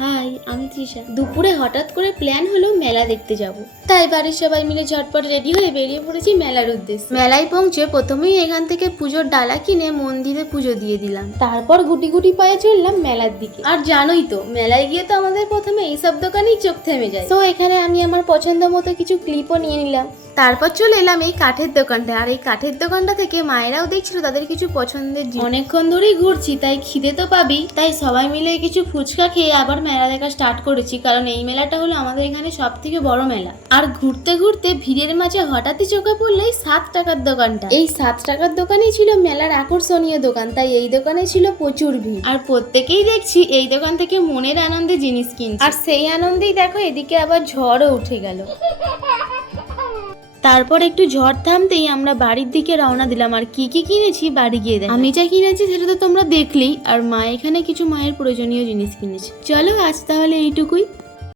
High, আমি তৃষা। দুপুরে হঠাৎ করে প্ল্যান হলো মেলা দেখতে যাব, তাই বাড়ির সবাই মিলে ঝটপট রেডি হয়ে বেরিয়ে পড়েছি মেলার উদ্দেশ্যে। মেলায় পৌঁছে প্রথমেই এখান থেকে পুজোর ডালা কিনে মন্দিরে পুজো দিয়ে দিলাম, তারপর গুটি গুটি পায়ে চললাম মেলার দিকে। আর জানোই তো, মেলায় গিয়ে তো আমাদের প্রথমে এইসব দোকানেই চোখ থেমে যায়। তো এখানে আমি আমার পছন্দ মতো কিছু ক্লিপও নিয়ে নিলাম। তারপর চলে এলাম এই কাঠের দোকানটা, আর এই কাঠের দোকানটা থেকে মায়েরাও দেখছিল তাদের কিছু পছন্দের জিনিস। অনেকক্ষণ ধরেই ঘুরছি, তাই খিদে তো পাবি, তাই সবাই মিলে কিছু ফুচকা খেয়ে আবার মেলা দেখা স্টার্ট করেছি, কারণ এই মেলাটা হলো আমাদের এখানে সব থেকে বড় মেলা। আর ঘুরতে ঘুরতে ভিড়ের মাঝে হঠাৎই চোখে পড়লো এই 7 টাকার দোকানটা। এই 7 টাকার দোকানই ছিল মেলার আকর্ষণীয় দোকান, তাই এই দোকানে ছিল প্রচুর ভিড়। আর প্রত্যেকেই দেখছি এই দোকান থেকে মনের আনন্দে জিনিস কিনছে, আর সেই আনন্দেই দেখো এদিকে আবার ঝড়ও উঠে গেল। তারপর একটু ঝড় থামতেই আমরা বাড়ির দিকে রওনা দিলাম। আর কি কি কিনেছি বাড়ি গিয়ে দেখ। আমি যা কিনেছি সেটা তো তোমরা দেখলেই, আর মা এখানে কিছু মায়ের প্রয়োজনীয় জিনিস কিনেছে। চলো আজ তাহলে এইটুকুই।